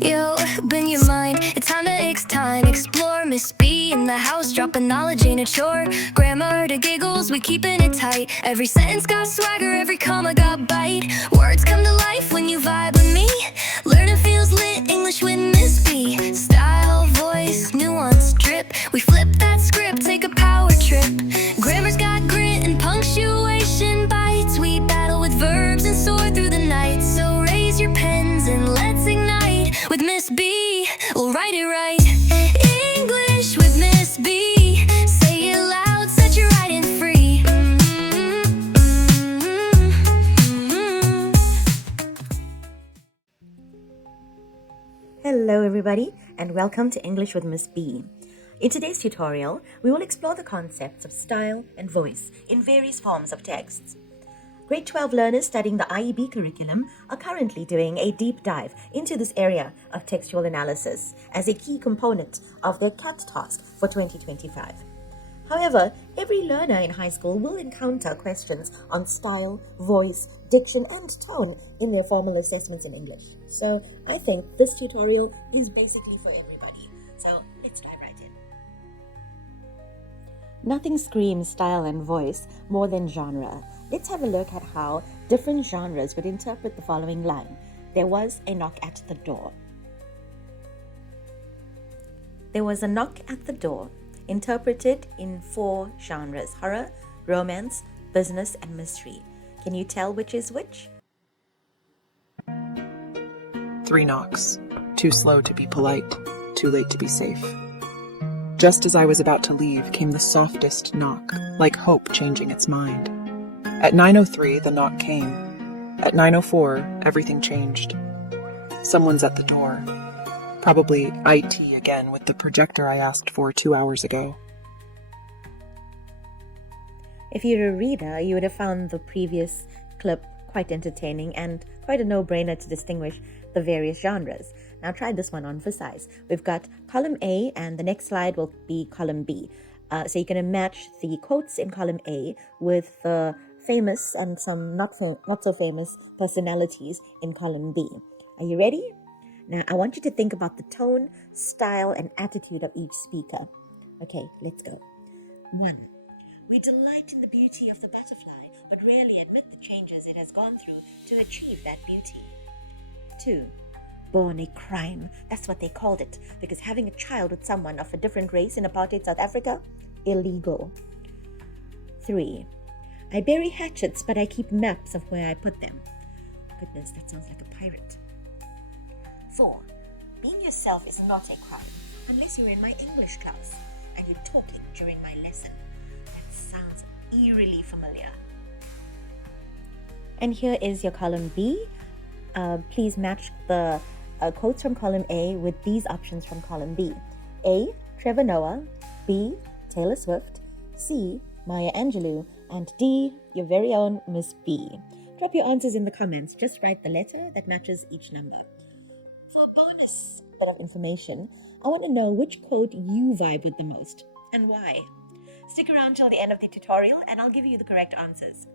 Yo, bend your mind, it's time to X-time. Explore Miss B in the house, dropping knowledge ain't a chore. Grammar to giggles, we keeping it tight. Every sentence got swagger, every comma got bite. Words come to life when you vibe with me. Learning feels lit, English with Miss B. Style, voice, nuance, drip. We flip that script, take a power trip. Grammar's got grit and punctuation bites. We battle with verbs and soar through the night. So raise your pens and let's ignite. With Miss B, we'll write it right. English with Miss B. Say it loud, set your writing free. Hello everybody, and welcome to English with Miss B. In today's tutorial, we will explore the concepts of style and voice in various forms of texts. Grade 12 learners studying the IEB curriculum are currently doing a deep dive into this area of textual analysis as a key component of their CAT task for 2025. However, every learner in high school will encounter questions on style, voice, diction, and tone in their formal assessments in English. So I think this tutorial is basically for everybody. So let's dive right in. Nothing screams style and voice more than genre. Let's have a look at how different genres would interpret the following line. There was a knock at the door. There was a knock at the door. Interpreted in 4 genres: horror, romance, business, and mystery. Can you tell which is which? 3 knocks. Too slow to be polite, too late to be safe. Just as I was about to leave came the softest knock, like hope changing its mind. At 9:03, the knock came. At 9:04, everything changed. Someone's at the door. Probably IT again with the projector I asked for 2 hours ago. If you're a reader, you would have found the previous clip quite entertaining and quite a no-brainer to distinguish the various genres. Now try this one on for size. We've got column A and the next slide will be column B. So you're going to match the quotes in column A with the famous and some not so famous personalities in column B. Are you ready? Now, I want you to think about the tone, style, and attitude of each speaker. Okay, let's go. 1. We delight in the beauty of the butterfly, but rarely admit the changes it has gone through to achieve that beauty. 2. Born a crime. That's what they called it, because having a child with someone of a different race in apartheid South Africa? Illegal. 3. I bury hatchets, but I keep maps of where I put them. Goodness, that sounds like a pirate. 4. Being yourself is not a crime, unless you're in my English class and you're talking during my lesson. That sounds eerily familiar. And here is your column B. Please match the quotes from column A with these options from column B. A. Trevor Noah. B. Taylor Swift. C. Maya Angelou. And D. Your very own Miss B. Drop your answers in the comments. Just write the letter that matches each number. For a bonus bit of information, I want to know which quote you vibe with the most and why. Stick around till the end of the tutorial and I'll give you the correct answers.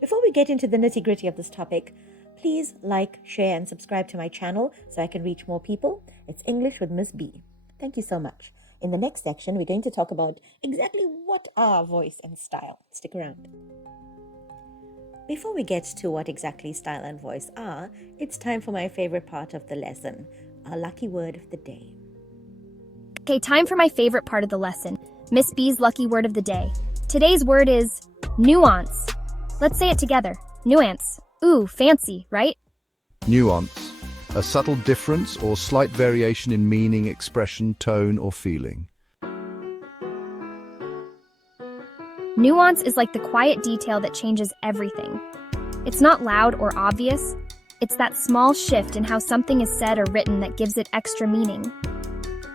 Before we get into the nitty-gritty of this topic, please like, share, and subscribe to my channel so I can reach more people. It's English with Miss B. Thank you so much. In the next section, we're going to talk about exactly what are voice and style. Stick around. Before we get to what exactly style and voice are, it's time for my favorite part of the lesson, our lucky word of the day. Okay, time for my favorite part of the lesson, Miss B's lucky word of the day. Today's word is nuance. Let's say it together. Nuance. Ooh, fancy, right? Nuance. A subtle difference or slight variation in meaning, expression, tone, or feeling. Nuance is like the quiet detail that changes everything. It's not loud or obvious. It's that small shift in how something is said or written that gives it extra meaning.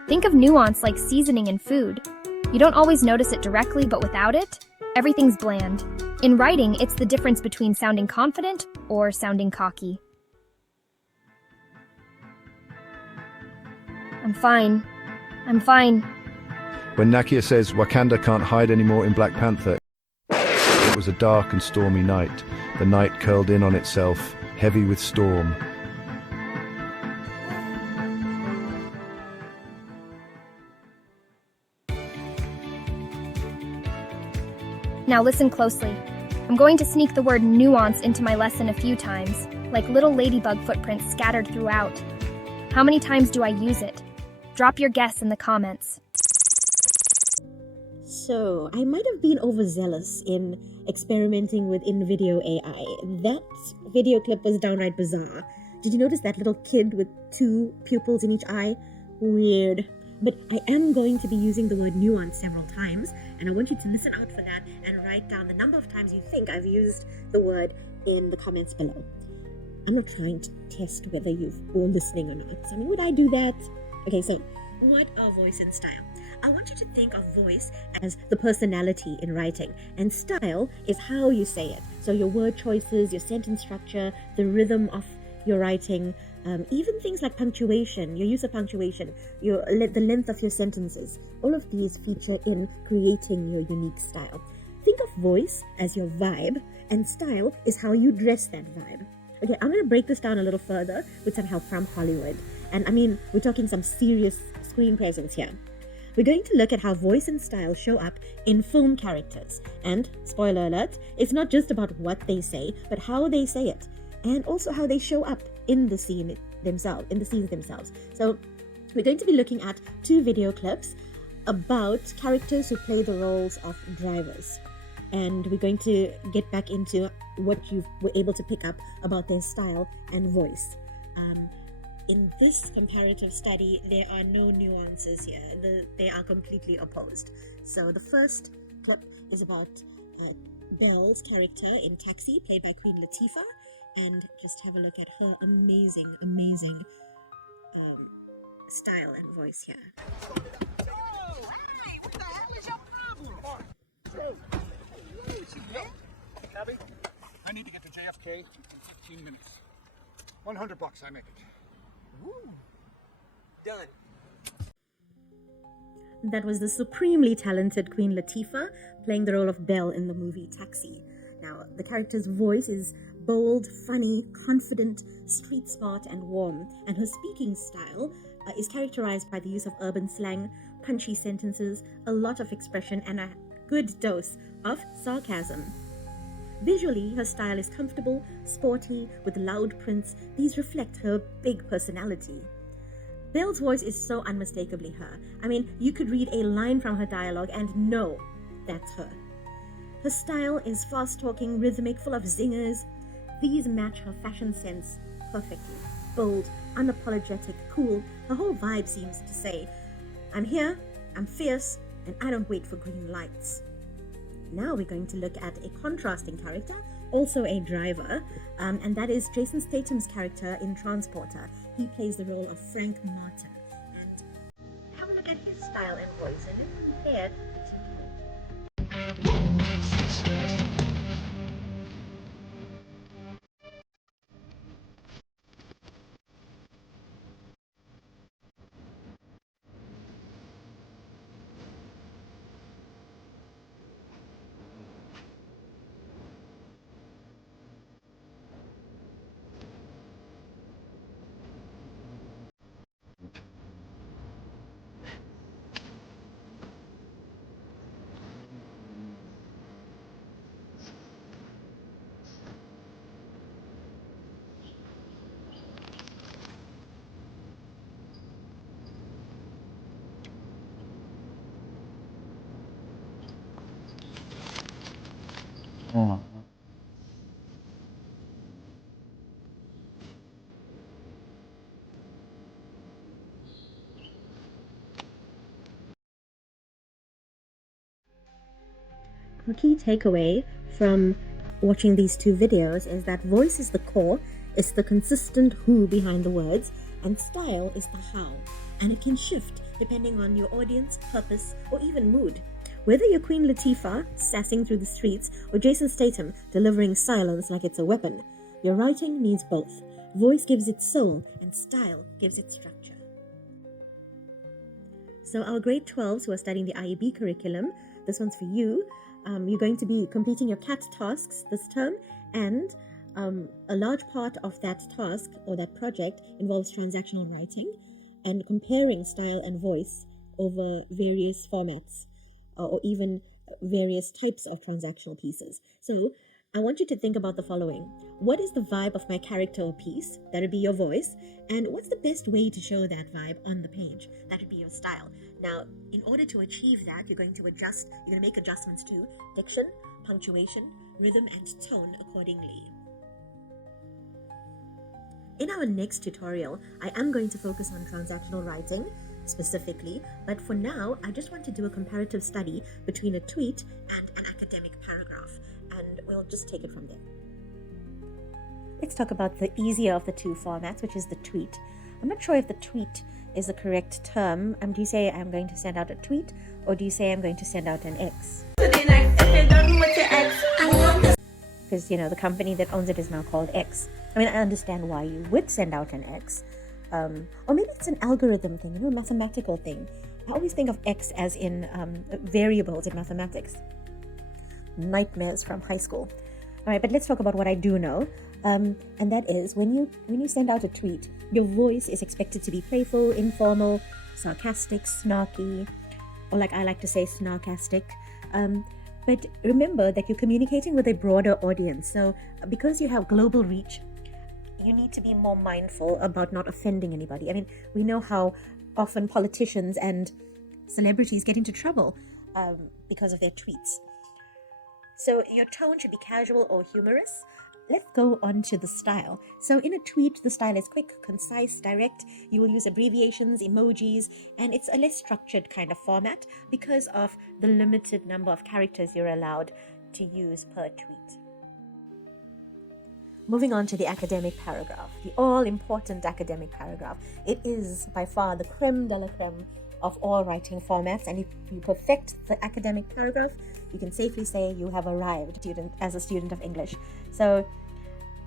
Think of nuance like seasoning in food. You don't always notice it directly, but without it, everything's bland. In writing, it's the difference between sounding confident or sounding cocky. I'm fine. When Nakia says Wakanda can't hide anymore in Black Panther, it was a dark and stormy night. The night curled in on itself, heavy with storm. Now listen closely. I'm going to sneak the word nuance into my lesson a few times, like little ladybug footprints scattered throughout. How many times do I use it? Drop your guess in the comments. So, I might have been overzealous in experimenting with in-video AI. That video clip was downright bizarre. Did you notice that little kid with 2 pupils in each eye? Weird. But I am going to be using the word nuance several times, and I want you to listen out for that and write down the number of times you think I've used the word in the comments below. I'm not trying to test whether you're all listening or not. I mean, would I do that? Okay, so what are voice and style? I want you to think of voice as the personality in writing, and style is how you say it. So your word choices, your sentence structure, the rhythm of your writing, even things like punctuation, your use of punctuation, the length of your sentences. All of these feature in creating your unique style. Think of voice as your vibe, and style is how you dress that vibe. Okay, I'm going to break this down a little further with some help from Hollywood. And I mean, we're talking some serious screen presence here. We're going to look at how voice and style show up in film characters. And, spoiler alert, it's not just about what they say, but how they say it. And also how they show up in the scenes themselves. So we're going to be looking at 2 video clips about characters who play the roles of drivers. And we're going to get back into what you were able to pick up about their style and voice. In this comparative study, there are no nuances here. They are completely opposed. So the first clip is about Belle's character in Taxi, played by Queen Latifah. And just have a look at her amazing style and voice here. Hey, what the hell is your problem? Cabby, I need to get to JFK in 15 minutes. $100 I make it. Woo. Done. That was the supremely talented Queen Latifah playing the role of Belle in the movie Taxi. Now, the character's voice is bold, funny, confident, street smart, and warm, and her speaking style is characterized by the use of urban slang, punchy sentences, a lot of expression, and a good dose of sarcasm. Visually, her style is comfortable, sporty, with loud prints. These reflect her big personality. Belle's voice is so unmistakably her. I mean, you could read a line from her dialogue and know that's her. Her style is fast-talking, rhythmic, full of zingers. These match her fashion sense perfectly. Bold, unapologetic, cool. Her whole vibe seems to say, I'm here, I'm fierce, and I don't wait for green lights. Now we're going to look at a contrasting character, also a driver, and that is Jason Statham's character in Transporter. He plays the role of Frank Martin. And have a look at his style and voice, and then compare it to me. A key takeaway from watching these 2 videos is that voice is the core, it's the consistent who behind the words, and style is the how, and it can shift depending on your audience, purpose, or even mood. Whether you're Queen Latifah sassing through the streets or Jason Statham delivering silence like it's a weapon, your writing needs both. Voice gives it soul, and style gives it structure. So our grade 12s who are studying the IEB curriculum, this one's for you. You're going to be completing your CAT tasks this term, and a large part of that task or that project involves transactional writing and comparing style and voice over various formats, or even various types of transactional pieces. So I want you to think about the following. What is the vibe of my character or piece? That would be your voice. And what's the best way to show that vibe on the page? That would be your style. Now, in order to achieve that, you're going to make adjustments to diction, punctuation, rhythm, and tone accordingly. In our next tutorial, I am going to focus on transactional writing specifically, but for now, I just want to do a comparative study between a tweet and an academic paragraph, and we'll just take it from there. Let's talk about the easier of the two formats, which is the tweet. I'm not sure if the tweet is the correct term. Do you say I'm going to send out a tweet, or do you say I'm going to send out an X? Because, the company that owns it is now called X. I understand why you would send out an X. Or maybe it's an algorithm thing, a mathematical thing. I always think of X as in variables in mathematics. Nightmares from high school. All right, but let's talk about what I do know. And that is when you send out a tweet, your voice is expected to be playful, informal, sarcastic, snarky, or like I like to say, snarkastic. But remember that you're communicating with a broader audience. So because you have global reach, you need to be more mindful about not offending anybody. We know how often politicians and celebrities get into trouble because of their tweets. So your tone should be casual or humorous. Let's go on to the style. So in a tweet, the style is quick, concise, direct. You will use abbreviations, emojis, and it's a less structured kind of format because of the limited number of characters you're allowed to use per tweet. Moving on to the academic paragraph, the all-important academic paragraph. It is by far the creme de la creme of all writing formats, and if you perfect the academic paragraph, you can safely say you have arrived as a student of English. So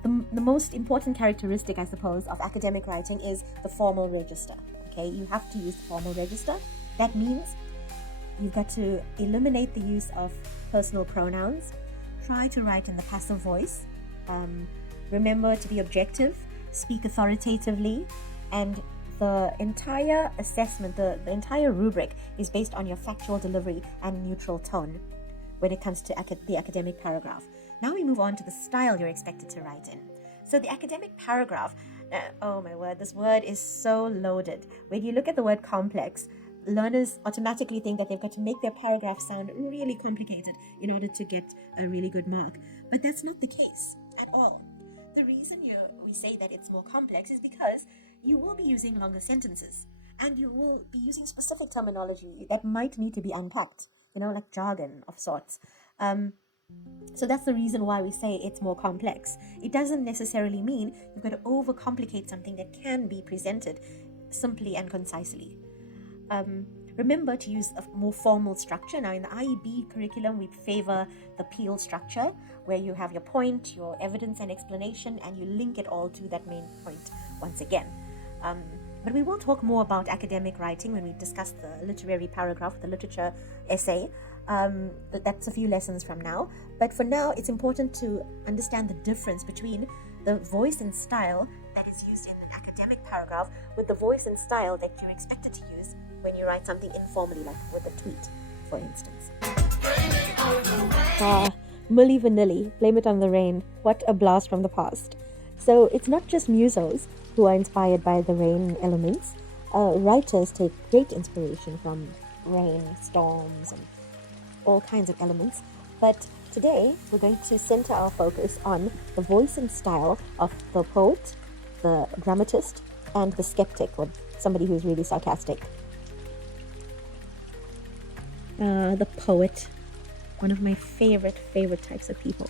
the most important characteristic, I suppose, of academic writing is the formal register. Okay, you have to use the formal register. That means you've got to eliminate the use of personal pronouns. Try to write in the passive voice. Remember to be objective, speak authoritatively, and the entire assessment, the entire rubric is based on your factual delivery and neutral tone when it comes to the academic paragraph. Now we move on to the style you're expected to write in. So the academic paragraph, oh my word, this word is so loaded. When you look at the word complex, learners automatically think that they've got to make their paragraph sound really complicated in order to get a really good mark. But that's not the case at all. The reason we say that it's more complex is because you will be using longer sentences and you will be using specific terminology that might need to be unpacked, like jargon of sorts. So that's the reason why we say it's more complex. It doesn't necessarily mean you've got to overcomplicate something that can be presented simply and concisely. Remember to use a more formal structure. Now, in the IEB curriculum, we favor the peel structure, where you have your point, your evidence and explanation, and you link it all to that main point once again. But we will talk more about academic writing when we discuss the literary paragraph, the literature essay. That's a few lessons from now. But for now, it's important to understand the difference between the voice and style that is used in an academic paragraph with the voice and style that you're expected to use when you write something informally, like with a tweet, for instance. Milli Vanilli, Blame It on the Rain. What a blast from the past. So it's not just musos who are inspired by the rain elements. Writers take great inspiration from rain, storms, and all kinds of elements. But today, we're going to center our focus on the voice and style of the poet, the dramatist, and the skeptic, or somebody who's really sarcastic. The poet, one of my favorite types of people.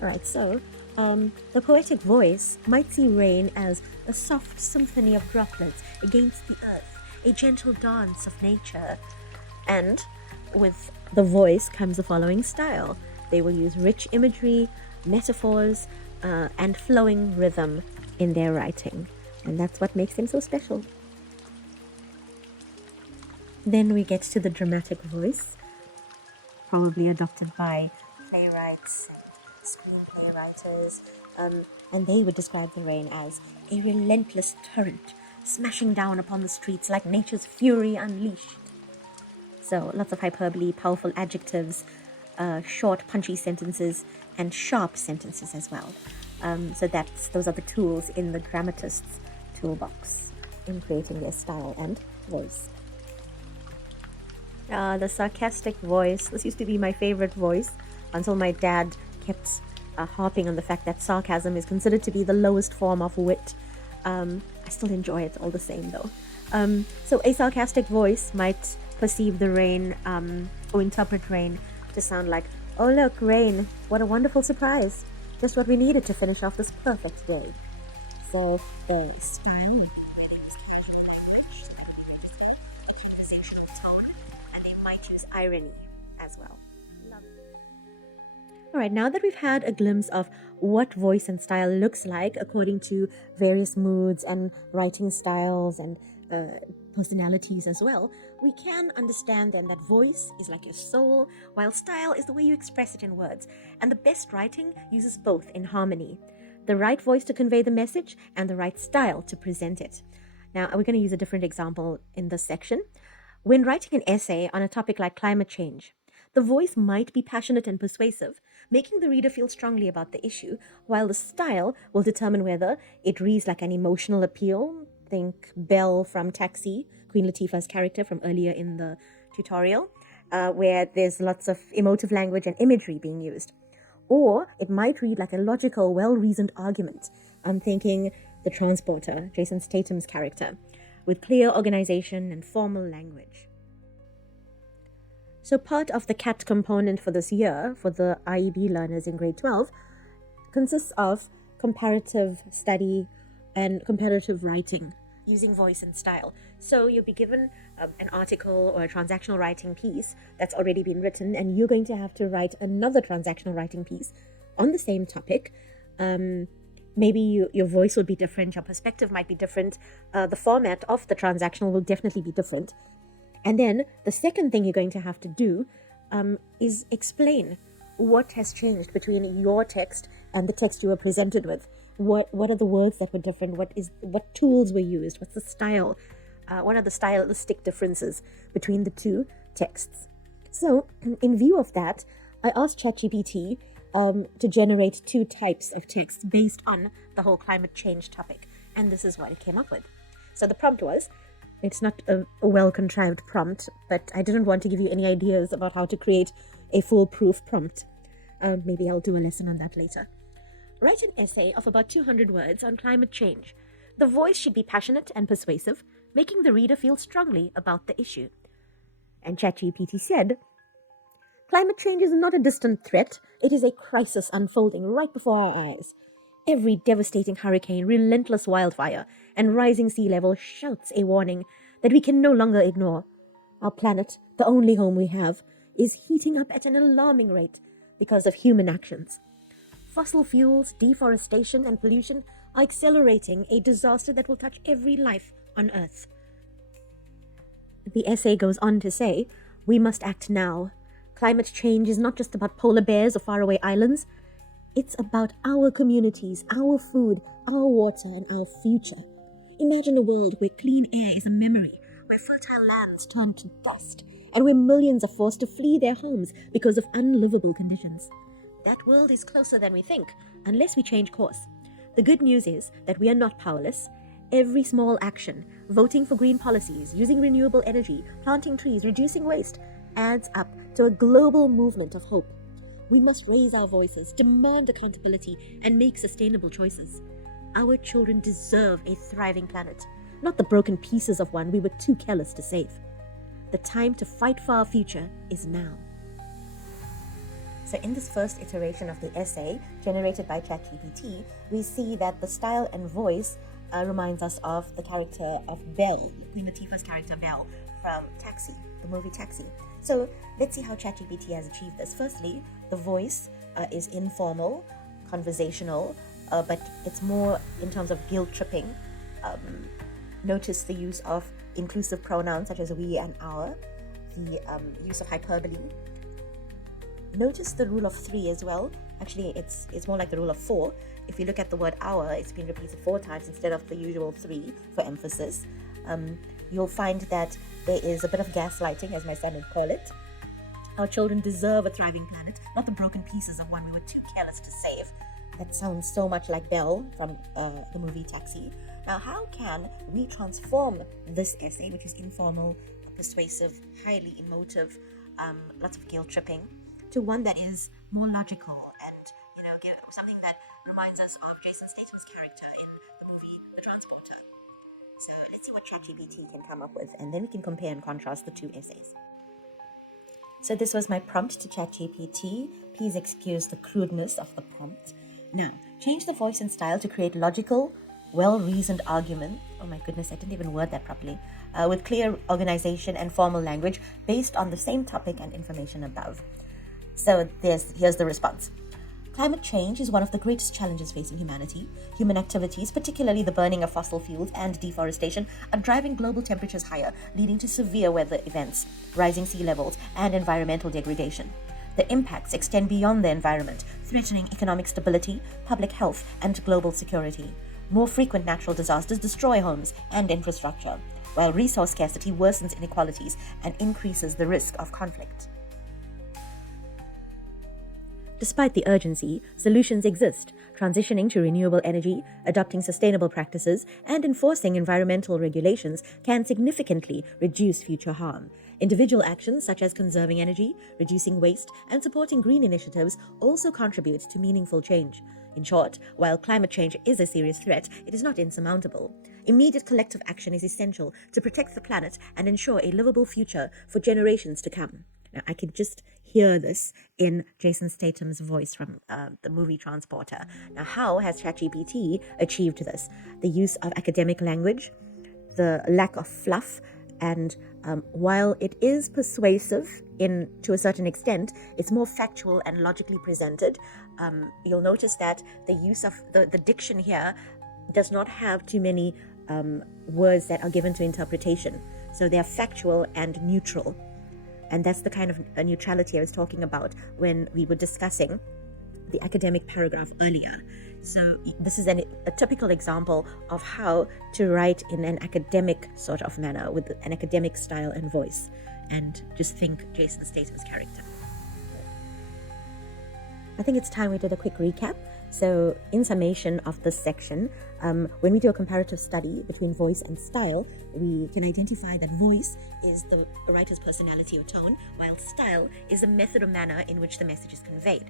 Alright, so the poetic voice might see rain as a soft symphony of droplets against the earth, a gentle dance of nature. And with the voice comes the following style. They will use rich imagery, metaphors, and flowing rhythm in their writing. And that's what makes them so special. Then we get to the dramatic voice, probably adopted by playwrights and screenplay writers, and they would describe the rain as a relentless torrent smashing down upon the streets like nature's fury unleashed. So lots of hyperbole, powerful adjectives, short, punchy sentences and sharp sentences as well. So those are the tools in the grammatist's toolbox in creating their style and voice. The sarcastic voice. This used to be my favorite voice until my dad kept harping on the fact that sarcasm is considered to be the lowest form of wit. I still enjoy it all the same though. So a sarcastic voice might perceive the rain or interpret rain to sound like, "Oh look, rain, what a wonderful surprise. Just what we needed to finish off this perfect day." So the style, conversational tone, and they might use irony as well. All right, now that we've had a glimpse of what voice and style looks like according to various moods and writing styles and personalities as well, we can understand then that voice is like your soul, while style is the way you express it in words. And the best writing uses both in harmony. The right voice to convey the message and the right style to present it. Now, we're going to use a different example in this section. When writing an essay on a topic like climate change, the voice might be passionate and persuasive, making the reader feel strongly about the issue, while the style will determine whether it reads like an emotional appeal. Think Belle from Taxi, Queen Latifah's character from earlier in the tutorial, where there's lots of emotive language and imagery being used. Or it might read like a logical, well-reasoned argument. I'm thinking The Transporter, Jason Statham's character, with clear organization and formal language. So part of the CAT component for this year, for the IEB learners in grade 12, consists of comparative study and comparative writing using voice and style. So you'll be given an article or a transactional writing piece that's already been written, and you're going to have to write another transactional writing piece on the same topic. Maybe your voice will be different, your perspective might be different, the format of the transactional will definitely be different. And then the second thing you're going to have to do is explain what has changed between your text and the text you were presented with. What are the words that were different? What tools were used? What's the style? What are the stylistic differences between the two texts? So, in view of that, I asked ChatGPT to generate 2 types of text based on the whole climate change topic, and this is what it came up with. So the prompt was, it's not a well-contrived prompt, but I didn't want to give you any ideas about how to create a foolproof prompt. Maybe I'll do a lesson on that later. Write an essay of about 200 words on climate change. The voice should be passionate and persuasive, making the reader feel strongly about the issue. And ChatGPT said, "Climate change is not a distant threat. It is a crisis unfolding right before our eyes. Every devastating hurricane, relentless wildfire, and rising sea level shouts a warning that we can no longer ignore. Our planet, the only home we have, is heating up at an alarming rate because of human actions. Fossil fuels, deforestation, and pollution are accelerating a disaster that will touch every life on Earth." The essay goes on to say, "We must act now. Climate change is not just about polar bears or faraway islands. It's about our communities, our food, our water, and our future. Imagine a world where clean air is a memory, where fertile lands turn to dust, and where millions are forced to flee their homes because of unlivable conditions. That world is closer than we think, unless we change course. The good news is that we are not powerless. Every small action, voting for green policies, using renewable energy, planting trees, reducing waste, adds up to a global movement of hope. We must raise our voices, demand accountability, and make sustainable choices. Our children deserve a thriving planet, not the broken pieces of one we were too careless to save. The time to fight for our future is now." So in this first iteration of the essay, generated by ChatGPT, we see that the style and voice reminds us of the character of Belle, Queen Latifah's character Belle from Taxi, the movie Taxi. So let's see how ChatGPT has achieved this. Firstly, the voice is informal, conversational, but it's more in terms of guilt-tripping. Notice the use of inclusive pronouns such as we and our, the use of hyperbole. Notice the rule of 3 as well. Actually, it's more like the rule of 4. If you look at the word our, it's been repeated 4 times instead of the usual 3 for emphasis. You'll find that there is a bit of gaslighting, as my son would call it. Our children deserve a thriving planet, not the broken pieces of one we were too careless to save. That sounds so much like Belle from the movie Taxi. Now, how can we transform this essay, which is informal, persuasive, highly emotive, lots of guilt tripping, to one that is more logical and, something that reminds us of Jason Statham's character in the movie The Transporter? So let's see what ChatGPT can come up with, and then we can compare and contrast the two essays. So this was my prompt to ChatGPT. Please excuse the crudeness of the prompt. Now, change the voice and style to create logical, well-reasoned argument. Oh my goodness, I didn't even word that properly. With clear organization and formal language based on the same topic and information above. So here's the response. Climate change is one of the greatest challenges facing humanity. Human activities, particularly the burning of fossil fuels and deforestation, are driving global temperatures higher, leading to severe weather events, rising sea levels, and environmental degradation. The impacts extend beyond the environment, threatening economic stability, public health, and global security. More frequent natural disasters destroy homes and infrastructure, while resource scarcity worsens inequalities and increases the risk of conflict. Despite the urgency, solutions exist. Transitioning to renewable energy, adopting sustainable practices, and enforcing environmental regulations can significantly reduce future harm. Individual actions such as conserving energy, reducing waste, and supporting green initiatives also contribute to meaningful change. In short, while climate change is a serious threat, it is not insurmountable. Immediate collective action is essential to protect the planet and ensure a livable future for generations to come. Now, I can just hear this in Jason Statham's voice from the movie Transporter. Now, how has ChatGPT achieved this? The use of academic language, the lack of fluff, and while it is persuasive to a certain extent, it's more factual and logically presented. You'll notice that the use of the diction here does not have too many words that are given to interpretation. So they're factual and neutral. And that's the kind of neutrality I was talking about when we were discussing the academic paragraph earlier. So this is a typical example of how to write in an academic sort of manner with an academic style and voice. And just think Jason Statham's character. I think it's time we did a quick recap. So in summation of this section, when we do a comparative study between voice and style, we can identify that voice is the writer's personality or tone, while style is the method or manner in which the message is conveyed.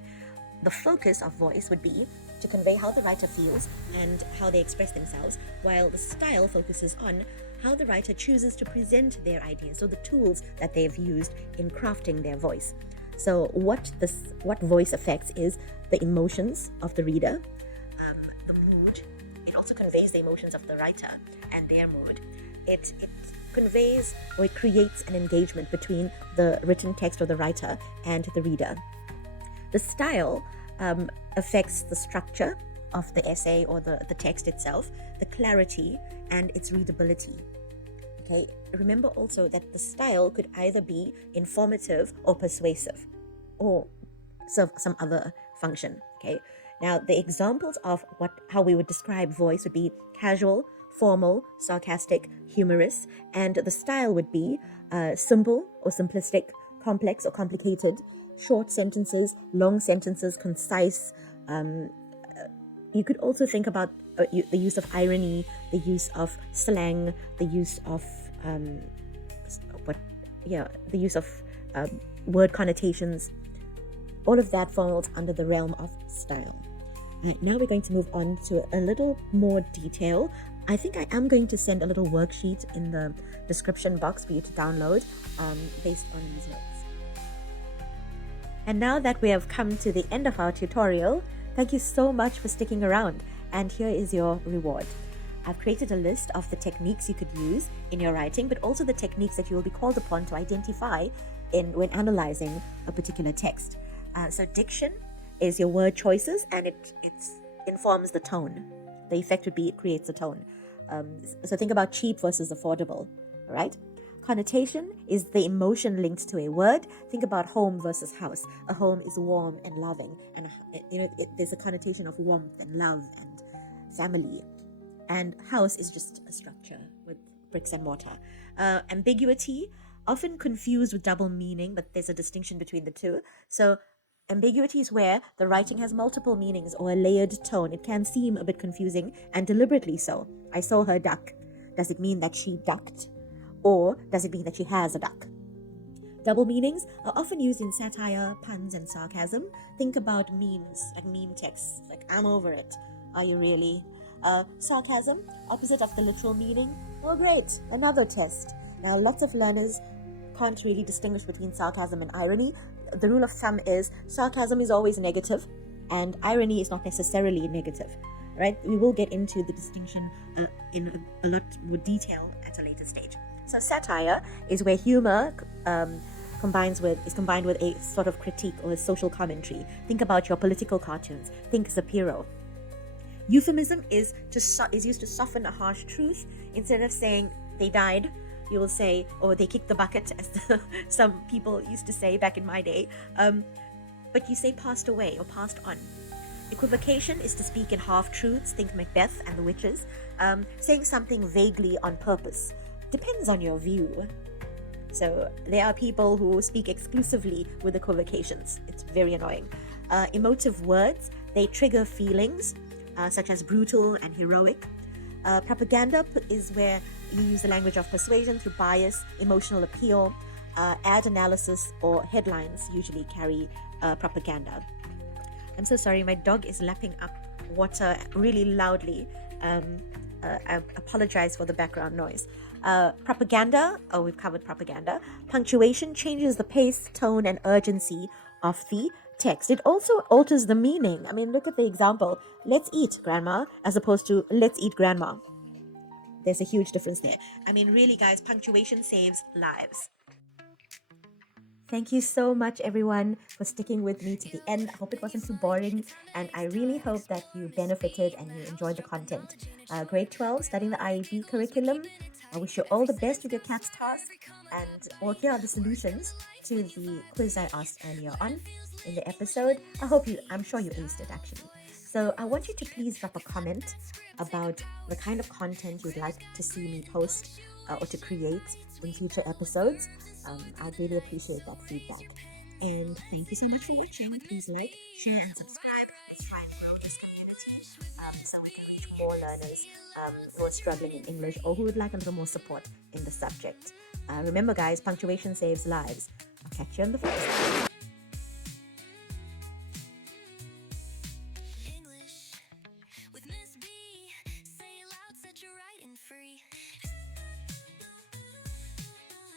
The focus of voice would be to convey how the writer feels and how they express themselves, while the style focuses on how the writer chooses to present their ideas, so the tools that they've used in crafting their voice. So what voice affects is the emotions of the reader, the mood. It also conveys the emotions of the writer and their mood. It conveys or it creates an engagement between the written text or the writer and the reader. The style affects the structure of the essay or the text itself, the clarity, and its readability. Okay, remember also that the style could either be informative or persuasive or serve some other function. Okay, now the examples of how we would describe voice would be casual, formal, sarcastic, humorous, and the style would be simple or simplistic, complex or complicated, short sentences, long sentences, concise. You could also think about the use of irony, the use of slang, the use of word connotations. All of that falls under the realm of style. Right, now we're going to move on to a little more detail. I think I am going to send a little worksheet in the description box for you to download based on these notes. And now that we have come to the end of our tutorial, thank you so much for sticking around. And here is your reward. I've created a list of the techniques you could use in your writing, but also the techniques that you will be called upon to identify when analyzing a particular text. So diction is your word choices, and it informs the tone. The effect would be it creates a tone. So think about cheap versus affordable, right? Connotation is the emotion linked to a word. Think about home versus house. A home is warm and loving, and there's a connotation of warmth and love and family. And house is just a structure with bricks and mortar. Ambiguity often confused with double meaning, but there's a distinction between the two. So ambiguity is where the writing has multiple meanings or a layered tone. It can seem a bit confusing, and deliberately so. I saw her duck. Does it mean that she ducked? Or does it mean that she has a duck? Double meanings are often used in satire, puns, and sarcasm. Think about memes, like meme texts, like "I'm over it." Are you really? Sarcasm, opposite of the literal meaning. Oh, great, another test. Now, lots of learners can't really distinguish between sarcasm and irony. The rule of thumb is sarcasm is always negative, and irony is not necessarily negative. Right? We will get into the distinction in a lot more detail at a later stage. So satire is where humor combined with a sort of critique or a social commentary. Think about your political cartoons. Think Zapiro. Euphemism is used to soften a harsh truth. Instead of saying they died, you will say, or they kicked the bucket, as some people used to say back in my day. But you say passed away or passed on. Equivocation is to speak in half-truths. Think Macbeth and the witches. Saying something vaguely on purpose. Depends on your view. So there are people who speak exclusively with equivocations. It's very annoying. Emotive words, they trigger feelings, such as brutal and heroic. Propaganda is where you use the language of persuasion through bias, emotional appeal. Ad analysis or headlines usually carry propaganda. I'm so sorry, my dog is lapping up water really loudly. I apologize for the background noise. Propaganda, we've covered propaganda. Punctuation changes the pace, tone, and urgency of the text. It also alters the meaning. I mean, look at the example. Let's eat, Grandma, as opposed to let's eat, Grandma. There's a huge difference there. I mean, really, guys, punctuation saves lives. Thank you so much, everyone, for sticking with me to the end. I hope it wasn't too boring, and I really hope that you benefited and you enjoyed the content. Grade 12, studying the IEB curriculum. I wish you all the best with your CATS task, and here are the solutions to the quiz I asked earlier on in the episode. I'm sure you aced it, actually. So I want you to please drop a comment about the kind of content you'd like to see me post or to create in future episodes. I'd really appreciate that feedback. And thank you so much for watching. Please like, share, and subscribe. Let's try and grow this community so we can reach more learners who are struggling in English or who would like a little more support in the subject. Remember, guys, punctuation saves lives. I'll catch you on the first.